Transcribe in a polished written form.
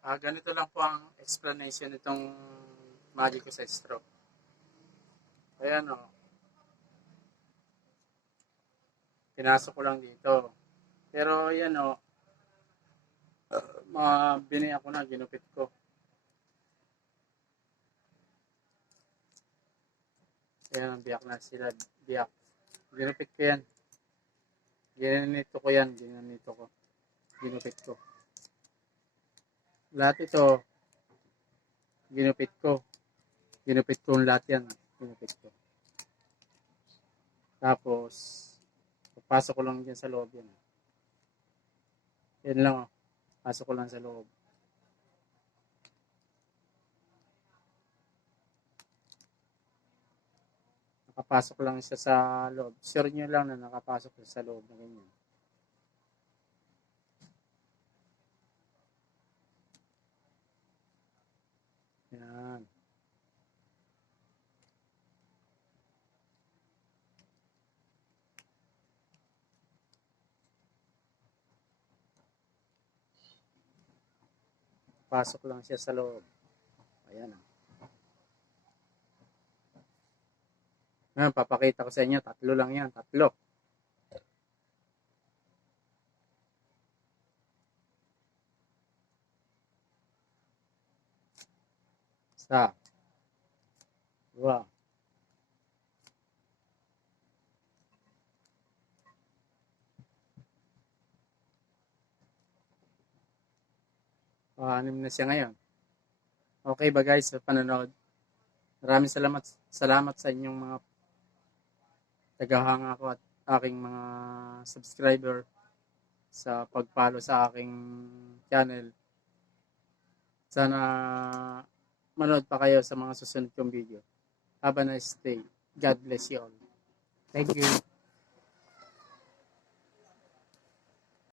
Ganito lang po ang explanation nitong Magic sa stroke. Ayan o. Pinasok ko lang dito. Pero ayan o. Binaya ko na, ginupit ko. Ayan, biyak na sila. Biyak. Ginupit ko yan. Ginanito ko yan. Ginanito ko. Ginupit ko. Lahat ito, ginupit ko. Ginupit ko lahat yan. Ginupit ko. Tapos, pasok ko lang dyan sa loob yan. Yan lang o. Pasok ko lang sa loob. Nakapasok lang siya sa loob. Sure nyo lang na nakapasok siya sa loob na ganyan. Yan. Pasok lang siya sa loob. Ayan. Ngayon, papakita ko sa inyo. Tatlo lang yan. Tatlo. Isa. Dua. Anim na siya ngayon. Okay ba guys sa panonood? Maraming salamat sa inyong mga tagahanga ko at aking mga subscriber sa pag-follow sa aking channel. Sana manood pa kayo sa mga susunod kong video. Have a nice day. God bless you all. Thank you.